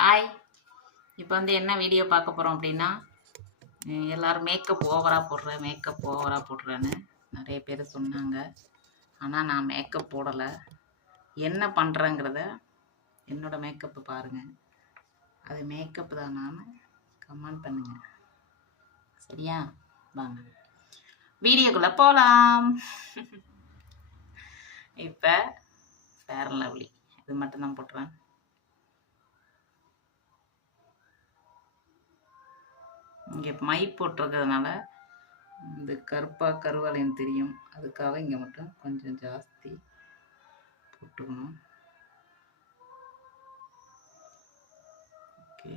Hi. இப்போ என்ன video பார்க்க போகிறோம் அப்படின்னா, எல்லோரும் மேக்கப் ஓவராக போடுறேன்னு நிறைய பேர் சொன்னாங்க. ஆனால் நான் மேக்கப் போடலை. என்ன பண்ணுறேங்கிறத என்னோடய மேக்கப்பு பாருங்கள். அது மேக்கப் தானான்னு கமெண்ட் பண்ணுங்கள். சரியா? வாங்க வீடியோக்குள்ளே போகலாம். இப்போ ஃபேர் அண்ட் லவ்லி இது மட்டும்தான் போட்டுறேன். இங்கே மை போட்டிருக்கிறதுனால இந்த கருவாலைன்னு தெரியும். அதுக்காக இங்கே மட்டும் கொஞ்சம் ஜாஸ்தி போட்டுக்கணும். ஓகே,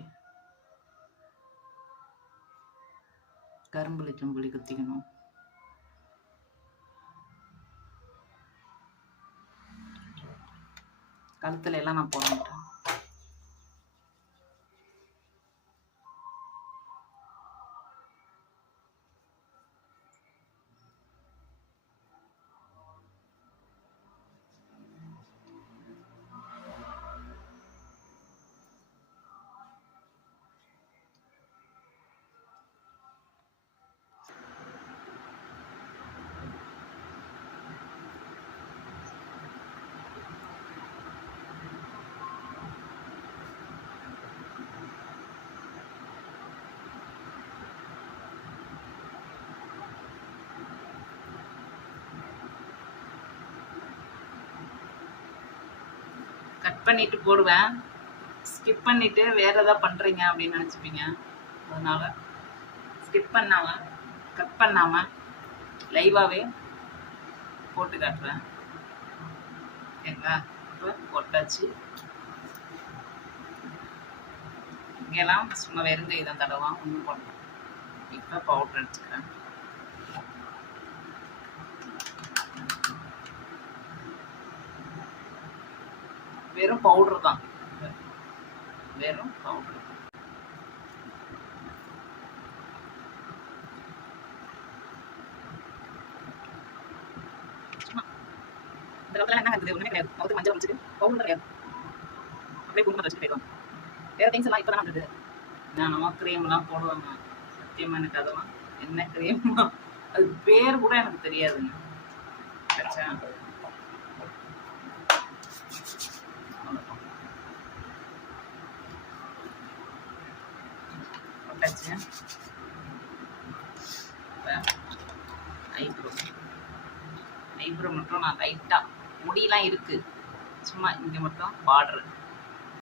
கரும்புளி செம்புளி குத்திக்கணும். கழுத்துல எல்லாம் நான் போட மாட்டேன். கட் பண்ணிட்டு போடுவேன். ஸ்கிப் பண்ணிட்டு வேற ஏதாவது பண்றீங்க அப்படின்னு நினைச்சுப்பீங்க. அதனால ஸ்கிப் பண்ணாம கட் பண்ணாம லைவாவே போட்டு காட்டுறேன். ஓகேங்களா? இப்போ போட்டாச்சு. இங்கெல்லாம் சும்மா வெறுங்க இதை தடவான் ஒன்றும் போடணும். இப்போ பவுடர் எடுத்துக்கிறேன். வெறும் பவுடர் தான், வெறும் பவுடர். இந்த காலத்துல என்ன இருக்குது? ஒன்றுமே கிடையாது. அவருக்கு மஞ்சள் வச்சுட்டு பவுடர் கிடையாது, அப்படியே குங்குமத்தை வச்சுட்டு போயிடுவாங்க. வேற திங்ஸ் எல்லாம் இப்போ தான் இருக்குது. நான் நம்ம கிரீம்லாம் போடுவாங்க. சத்தியமா எனக்கு அதெல்லாம் என்ன கிரீம் அது பேர் கூட எனக்கு தெரியாதுங்க. ஐப்ரோ மட்டும் நான் லைட்டாக, முடியெல்லாம் இருக்குது, சும்மா இங்கே மட்டும் பார்டர்